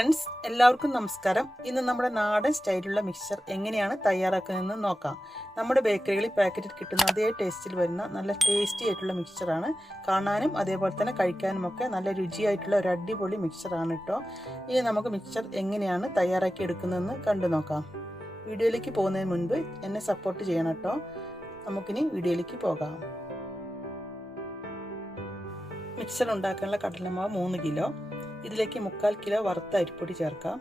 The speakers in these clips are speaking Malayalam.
ഫ്രണ്ട്സ്, എല്ലാവർക്കും നമസ്കാരം. ഇന്ന് നമ്മുടെ നാടൻ സ്റ്റൈലുള്ള മിക്സ്ചർ എങ്ങനെയാണ് തയ്യാറാക്കുന്നതെന്ന് നോക്കാം. നമ്മുടെ ബേക്കറികളിൽ പാക്കറ്റിൽ കിട്ടുന്ന അതേ ടേസ്റ്റിൽ വരുന്ന നല്ല ടേസ്റ്റി ആയിട്ടുള്ള മിക്സ്ചറാണ്. കാണാനും അതേപോലെ തന്നെ കഴിക്കാനുമൊക്കെ നല്ല രുചിയായിട്ടുള്ള ഒരു അടിപൊളി മിക്സ്ചറാണ് കേട്ടോ. ഇനി നമുക്ക് മിക്സ്ചർ എങ്ങനെയാണ് തയ്യാറാക്കി എടുക്കുന്നതെന്ന് കണ്ടു നോക്കാം. വീഡിയോയിലേക്ക് പോകുന്നതിന് മുൻപ് എന്നെ സപ്പോർട്ട് ചെയ്യണം കേട്ടോ. നമുക്കിനി വീഡിയോയിലേക്ക് പോകാം. മിക്സ്ചർ ഉണ്ടാക്കാനുള്ള കടലമാവ് 3 കിലോ. ഇതിലേക്ക് 3/4 കിലോ വറുത്ത അരിപ്പൊടി ചേർക്കാം.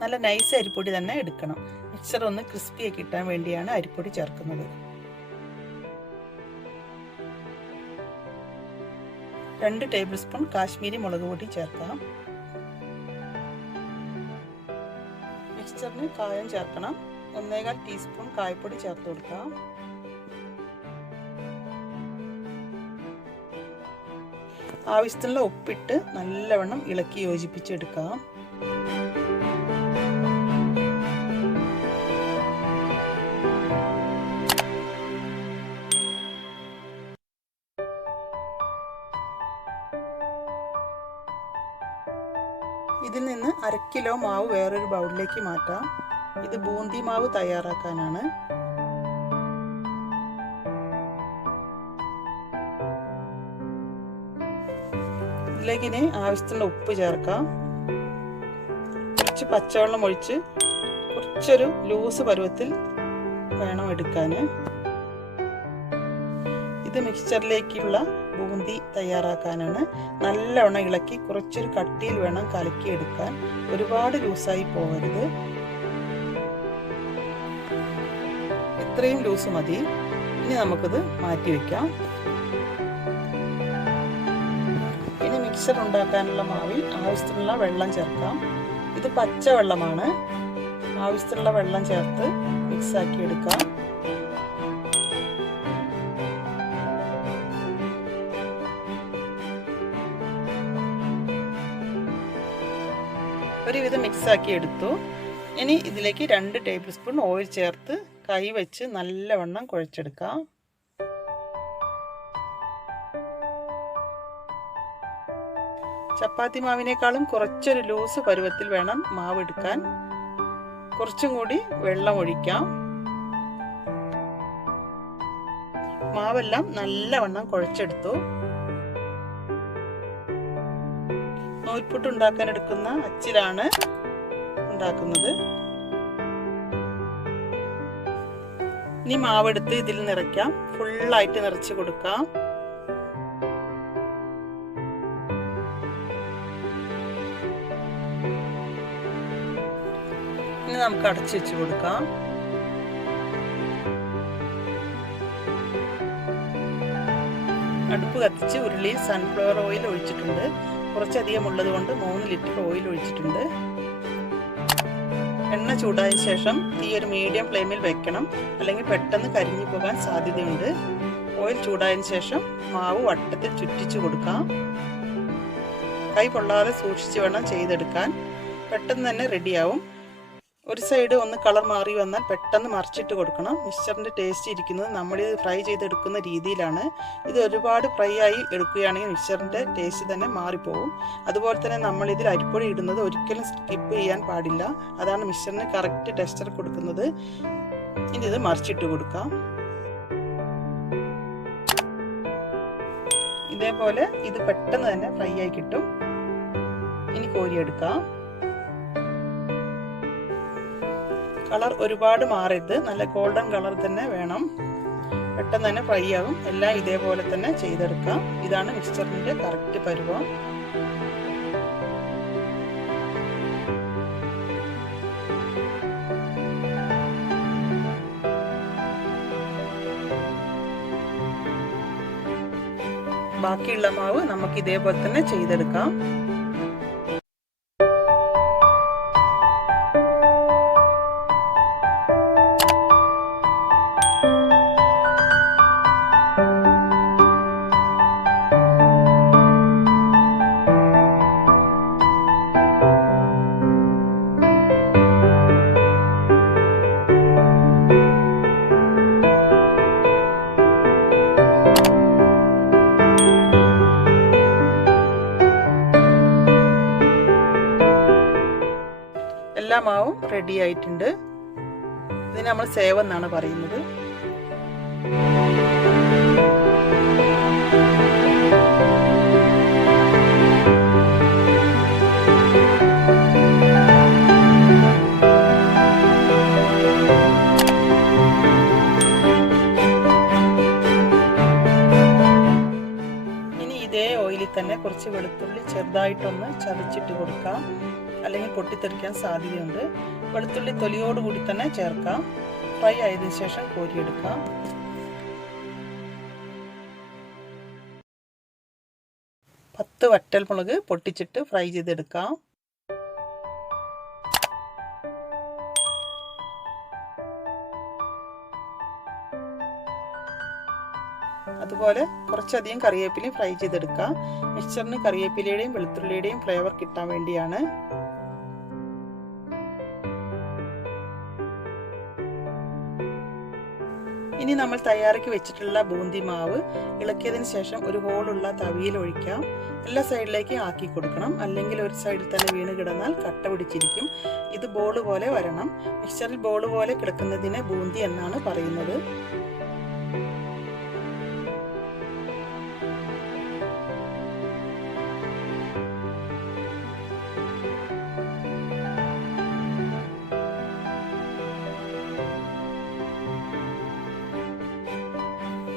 നല്ല നൈസ് അരിപ്പൊടി തന്നെ എടുക്കണം. മിക്സ്ചർ ഒന്ന് ക്രിസ്പി ആക്കി കിട്ടാൻ വേണ്ടിയാണ് അരിപ്പൊടി ചേർക്കുന്നത്. 2 ടേബിൾ സ്പൂൺ കാശ്മീരി മുളക് പൊടി ചേർക്കാം. മിക്സ്ചറിന് കായം ചേർക്കണം. 1/4 ടീസ്പൂൺ കായപ്പൊടി ചേർത്ത് കൊടുക്കാം. ആവശ്യത്തിനുള്ള ഉപ്പിട്ട് നല്ലവണ്ണം ഇളക്കി യോജിപ്പിച്ചെടുക്കാം. ഇതിൽ നിന്ന് 1/2 കിലോ മാവ് വേറൊരു ബൗളിലേക്ക് മാറ്റാം. ഇത് ബൂന്തി മാവ് തയ്യാറാക്കാനാണ്. ഇതിലേക്ക് ഇനി ആവശ്യത്തിനുള്ള ഉപ്പ് ചേർക്കാം. കുറച്ച് പച്ചവെള്ളം ഒഴിച്ച് കുറച്ചൊരു ലൂസ് പരുവത്തിൽ വേണം എടുക്കാൻ. ഇത് മിക്സ്ചറിലേക്കുള്ള ബൂന്തി തയ്യാറാക്കാനാണ്. നല്ലവണ്ണം ഇളക്കി കുറച്ചൊരു കട്ടിയിൽ വേണം കലക്കിയെടുക്കാൻ. ഒരുപാട് ലൂസായി പോകരുത്. ഇത്രയും ലൂസ് മതി. ഇനി നമുക്കിത് മാറ്റി വയ്ക്കാം. മിക്സ്ചർ ഉണ്ടാക്കാനുള്ള മാവിൽ ആവശ്യത്തിനുള്ള വെള്ളം ചേർക്കാം. ഇത് പച്ചവെള്ളമാണ്. ആവശ്യത്തിനുള്ള വെള്ളം ചേർത്ത് മിക്സ് ആക്കി എടുക്കാം. ഒരുവിധം മിക്സ് ആക്കി എടുത്തു. ഇനി ഇതിലേക്ക് 2 ടേബിൾ സ്പൂൺ ഓയിൽ ചേർത്ത് കൈ വെച്ച് നല്ലവണ്ണം കുഴച്ചെടുക്കാം. ചപ്പാത്തി മാവിനേക്കാളും കുറച്ചൊരു ലൂസ് പരുവത്തിൽ വേണം മാവ് എടുക്കാൻ. കുറച്ചും കൂടി വെള്ളം ഒഴിക്കാം. മാവെല്ലാം നല്ലവണ്ണം കുഴച്ചെടുത്തു. നൂൽപുട്ട് ഉണ്ടാക്കാൻ എടുക്കുന്ന അച്ചിലാണ് ഉണ്ടാക്കുന്നത്. ഇനി മാവെടുത്ത് ഇതിൽ നിറയ്ക്കാം. ഫുള്ളായിട്ട് നിറച്ച് കൊടുക്കാം. ഇനി നമുക്ക് അടച്ചു വെച്ച് കൊടുക്കാം. അടുപ്പ് കത്തിച്ച് ഉരുളിയിൽ സൺഫ്ലവർ ഓയിൽ ഒഴിച്ചിട്ടുണ്ട്. കുറച്ചധികം ഉള്ളത് കൊണ്ട് 3 ലിറ്റർ ഓയിൽ ഒഴിച്ചിട്ടുണ്ട്. എണ്ണ ചൂടായ ശേഷം തീ ഒരു മീഡിയം ഫ്ലെയിമിൽ വെക്കണം, അല്ലെങ്കിൽ പെട്ടെന്ന് കരിഞ്ഞു പോകാൻ സാധ്യതയുണ്ട്. ഓയിൽ ചൂടായതിനു ശേഷം മാവ് വട്ടത്തിൽ ചുറ്റിച്ചു കൊടുക്കാം. കൈ പൊള്ളാതെ സൂക്ഷിച്ച് വേണം ചെയ്തെടുക്കാൻ. പെട്ടെന്ന് തന്നെ റെഡിയാവും. ഒരു സൈഡ് ഒന്ന് കളർ മാറി വന്നാൽ പെട്ടെന്ന് മറിച്ചിട്ട് കൊടുക്കണം. മിക്സ്ചറിൻ്റെ ടേസ്റ്റ് ഇരിക്കുന്നത് നമ്മളിത് ഫ്രൈ ചെയ്തെടുക്കുന്ന രീതിയിലാണ്. ഇത് ഒരുപാട് ഫ്രൈ ആയി എടുക്കുകയാണെങ്കിൽ മിക്സ്ചറിൻ്റെ ടേസ്റ്റ് തന്നെ മാറിപ്പോവും. അതുപോലെ തന്നെ നമ്മളിതിൽ അരിപ്പൊടി ഇടുന്നത് ഒരിക്കലും സ്കിപ്പ് ചെയ്യാൻ പാടില്ല. അതാണ് മിക്സ്ചറിന് കറക്റ്റ് ടെക്സ്ചർ കൊടുക്കുന്നത്. ഇനി ഇത് മറിച്ചിട്ട് കൊടുക്കാം. ഇതേപോലെ ഇത് പെട്ടെന്ന് തന്നെ ഫ്രൈ ആയി കിട്ടും. ഇനി കോരിയെടുക്കാം. കളർ ഒരുപാട് മാറരുത്. നല്ല ഗോൾഡൻ കളർ തന്നെ വേണം. പെട്ടെന്ന് തന്നെ ഫ്രൈ ആകും. എല്ലാം ഇതേപോലെ തന്നെ ചെയ്തെടുക്കാം. ഇതാണ് മിക്സ്ചറിൻ്റെ കറക്റ്റ് പരുവം. ബാക്കിയുള്ള മാവ് നമുക്ക് ഇതേപോലെ തന്നെ ചെയ്തെടുക്കാം. എല്ലാ മാവും റെഡി ആയിട്ടുണ്ട്. ഇതിന് നമ്മൾ സേവ് എന്നാണ് പറയുന്നത്. ഇനി ഇതേ ഓയിലിൽ തന്നെ കുറച്ച് വെളുത്തുള്ളി ചെറുതായിട്ടൊന്ന് ചതച്ചിട്ട് കൊടുക്കാം, അല്ലെങ്കിൽ പൊട്ടിത്തെറിക്കാൻ സാധ്യതയുണ്ട്. വെളുത്തുള്ളി തൊലിയോടുകൂടി തന്നെ ചേർക്കാം. ഫ്രൈ ആയതിനു ശേഷം കോരിയെടുക്കാം. പത്ത് വറ്റൽമുളക് പൊട്ടിച്ചിട്ട് ഫ്രൈ ചെയ്തെടുക്കാം. അതുപോലെ കുറച്ചധികം കറിവേപ്പിലയും ഫ്രൈ ചെയ്തെടുക്കാം. മിക്സറിന് കറിവേപ്പിലയുടെയും വെളുത്തുള്ളിയുടെയും ഫ്ലേവർ കിട്ടാൻ വേണ്ടിയാണ്. ഇനി നമ്മൾ തയ്യാറാക്കി വെച്ചിട്ടുള്ള ബൂന്തി മാവ് ഇളക്കിയതിന് ശേഷം ഒരു ഹോളുള്ള തവിയിൽ ഒഴിക്കാം. എല്ലാ സൈഡിലേക്കും ആക്കി കൊടുക്കണം, അല്ലെങ്കിൽ ഒരു സൈഡിൽ തന്നെ വീണ് കിടന്നാൽ കട്ട പിടിച്ചിരിക്കും. ഇത് ബോൾ പോലെ വരണം. മിക്സറിൽ ബോൾ പോലെ കിടക്കുന്നതിനെ ബൂന്തി എന്നാണ് പറയുന്നത്.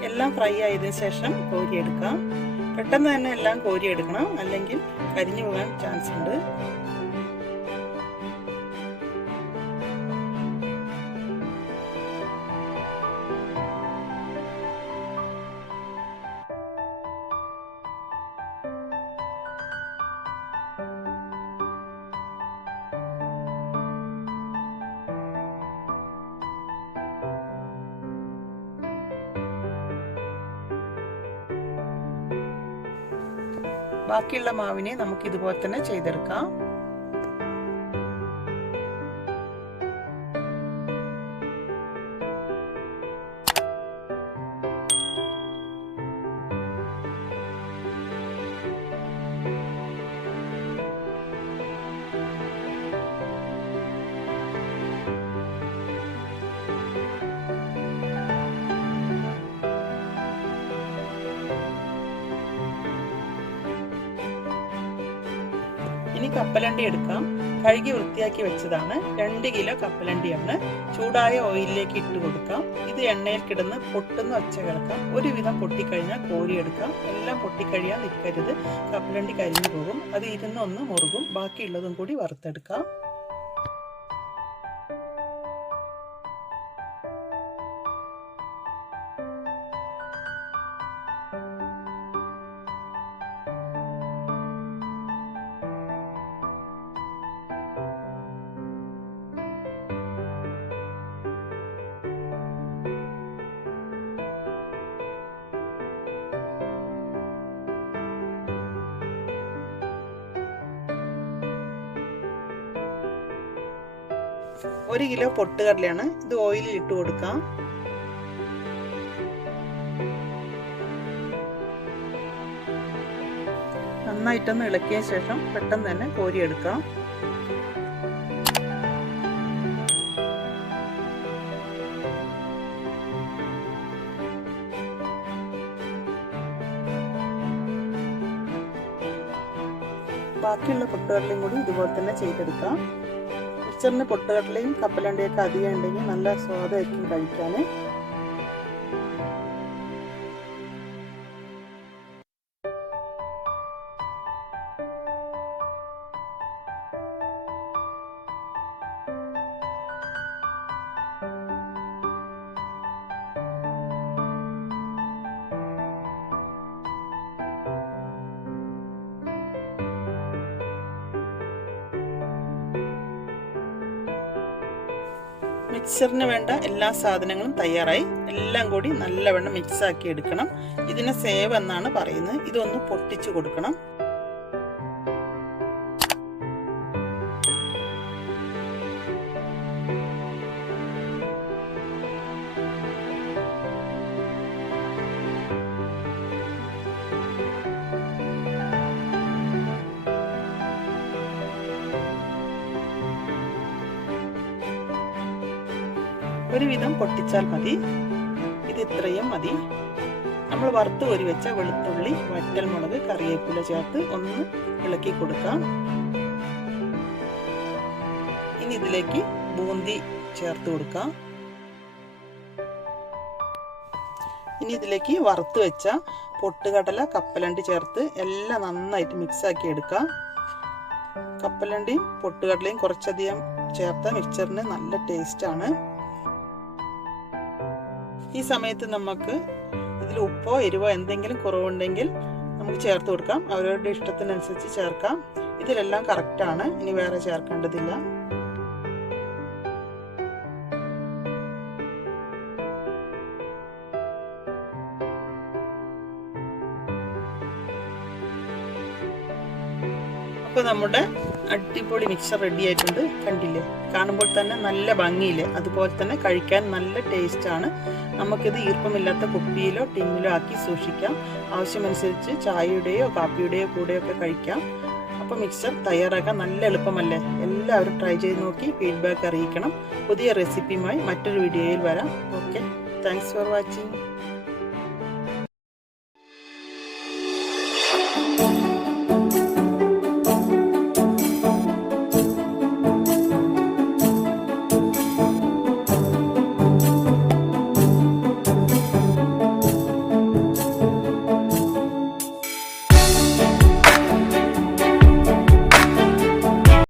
എല്ലാം ഫ്രൈ ആയതിനു ശേഷം കോരിയെടുക്കാം. പെട്ടെന്ന് തന്നെ എല്ലാം കോരിയെടുക്കണം, അല്ലെങ്കിൽ കരിഞ്ഞു പോകാൻ ചാൻസ് ഉണ്ട്. ബാക്കിയുള്ള മാവിനെ നമുക്ക് ഇതുപോലെ തന്നെ ചെയ്തെടുക്കാം. ഇനി കപ്പലണ്ടി എടുക്കാം. കഴുകി വൃത്തിയാക്കി വെച്ചതാണ്. 2 കിലോ കപ്പലണ്ടിയാണ്. ചൂടായ ഓയിലിലേക്ക് ഇട്ട് കൊടുക്കാം. ഇത് എണ്ണയിൽ കിടന്ന് പൊട്ടുന്ന ഒച്ച കേൾക്കാം. ഒരുവിധം പൊട്ടിക്കഴിഞ്ഞാൽ കോരിയെടുക്കാം. എല്ലാം പൊട്ടിക്കഴിയാൻ നിൽക്കരുത്, കപ്പലണ്ടി കരിഞ്ഞു പോകും. അത് ഇരുന്നൊന്ന് മുറുകും. ബാക്കിയുള്ളതും കൂടി വറുത്തെടുക്കാം. ഒരു കിലോ പൊട്ടുകടലയാണ്. ഇത് ഓയിലിൽ ഇട്ട് കൊടുക്കാം. നന്നായിട്ടൊന്ന് ഇളക്കിയ ശേഷം പെട്ടെന്ന് തന്നെ കോരിയെടുക്കാം. ബാക്കിയുള്ള പൊട്ടുകടലയും കൂടി ഇതുപോലെ തന്നെ ചെയ്തെടുക്കാം. മിക്സറിന് പൊട്ടുകടലയും കപ്പലണ്ടിയൊക്കെ അധികം ഉണ്ടെങ്കിൽ നല്ല സ്വാദായിരിക്കും കഴിക്കാൻ. മിക്സറിന് വേണ്ട എല്ലാ സാധനങ്ങളും തയ്യാറായി. എല്ലാം കൂടി നല്ലവണ്ണം മിക്സ് ആക്കി എടുക്കണം. ഇതിനെ സേവ് എന്നാണ് പറയുന്നത്. ഇതൊന്ന് പൊട്ടിച്ചു കൊടുക്കണം. ഒരുവിധം പൊട്ടിച്ചാൽ മതി. ഇത് ഇത്രയും മതി. നമ്മൾ വറുത്ത് കോരി വെച്ച വെളുത്തുള്ളി, വറ്റൽമുളക്, കറിവേപ്പില ചേർത്ത് ഒന്ന് ഇളക്കി കൊടുക്കാം. ഇനി ഇതിലേക്ക് ബൂന്തി ചേർത്ത് കൊടുക്കാം. ഇനി ഇതിലേക്ക് വറുത്ത് വെച്ച പൊട്ടുകടല, കപ്പലണ്ടി ചേർത്ത് എല്ലാം നന്നായിട്ട് മിക്സാക്കി എടുക്കാം. കപ്പലണ്ടിയും പൊട്ടുകടലയും കുറച്ചധികം ചേർത്ത മിക്സറിന് നല്ല ടേസ്റ്റാണ്. ഈ സമയത്ത് നമുക്ക് ഇതിൽ ഉപ്പോ എരിവോ എന്തെങ്കിലും കുറവുണ്ടെങ്കിൽ നമുക്ക് ചേർത്ത് കൊടുക്കാം. അവരവരുടെ ഇഷ്ടത്തിനനുസരിച്ച് ചേർക്കാം. ഇതിലെല്ലാം കറക്റ്റാണ്. ഇനി വേറെ ചേർക്കേണ്ടതില്ല. അപ്പോൾ നമ്മുടെ അടിപൊളി മിക്സർ റെഡി ആയിട്ടുണ്ട്. കണ്ടില്ലേ? കാണുമ്പോൾ തന്നെ നല്ല ഭംഗിയില്ലേ? അതുപോലെ തന്നെ കഴിക്കാൻ നല്ല ടേസ്റ്റാണ്. നമുക്കിത് ഈർപ്പമില്ലാത്ത കുപ്പിയിലോ ടിന്നിലോ ആക്കി സൂക്ഷിക്കാം. ആവശ്യമനുസരിച്ച് ചായയുടെയോ കാപ്പിയുടെയോ കൂടെയൊക്കെ കഴിക്കാം. അപ്പോൾ മിക്സർ തയ്യാറാക്കാൻ നല്ല എളുപ്പമല്ലേ? എല്ലാവരും ട്രൈ ചെയ്ത് നോക്കി ഫീഡ്ബാക്ക് അറിയിക്കണം. പുതിയ റെസിപ്പിയുമായി മറ്റൊരു വീഡിയോയിൽ വരാം. Okay, thanks for watching.